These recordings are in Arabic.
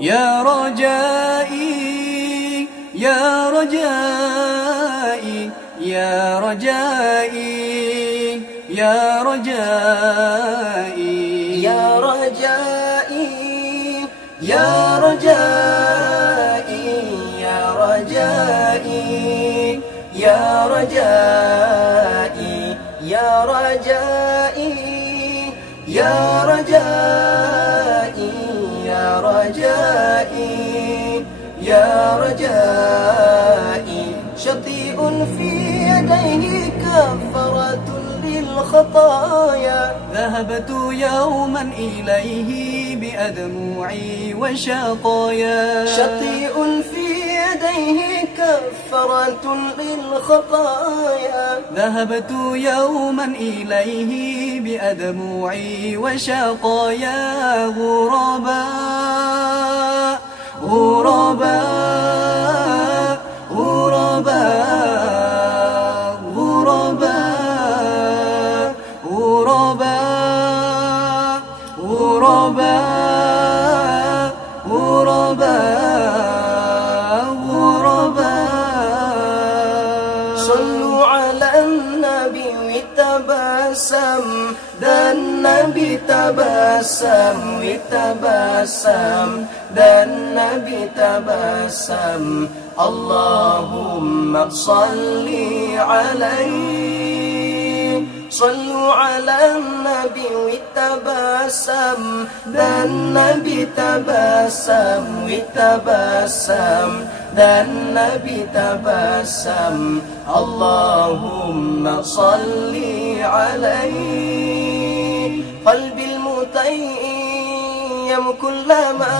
يا رجائي يا رجائي يا رجائي يا رجائي يا رجائي يا رجائي يا رجائي يا رجائي يا رجائي يا رجائي يا رجائي يا رجائي شطيء في يديه كفرة للخطايا ذهبت يوما إليه بأدموعي وشقايا شطيء في يديه كفرة للخطايا ذهبت يوما إليه بأدموعي وشقايا غرباء غرباء غرباء غرباء غرباء غرباء غرباء غرباء صلوا على النبي وتبسم ده النبي تبسم وتبسم ده النبي تبسم اللهم صل عليه صلوا على النبي وتبسم ده النبي تبسم وتبسم ده النبي تبسم اللهم صل عليه قلبي المتيم كلما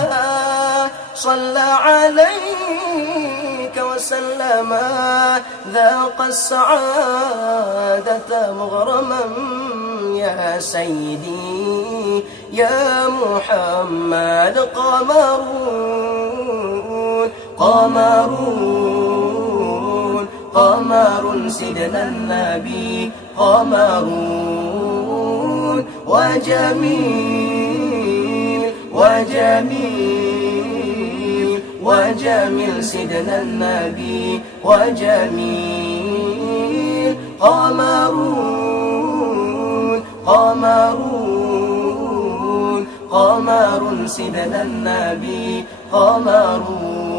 صلى عليك وسلم ذاق السعادة مغرما يا سيدي يا محمد قمرون قمرون قمر سيدنا النبي قمرون وجميل وجميل وجميل سيدنا النبي وجميل قمرون قمرون قمر سيدنا النبي قمرون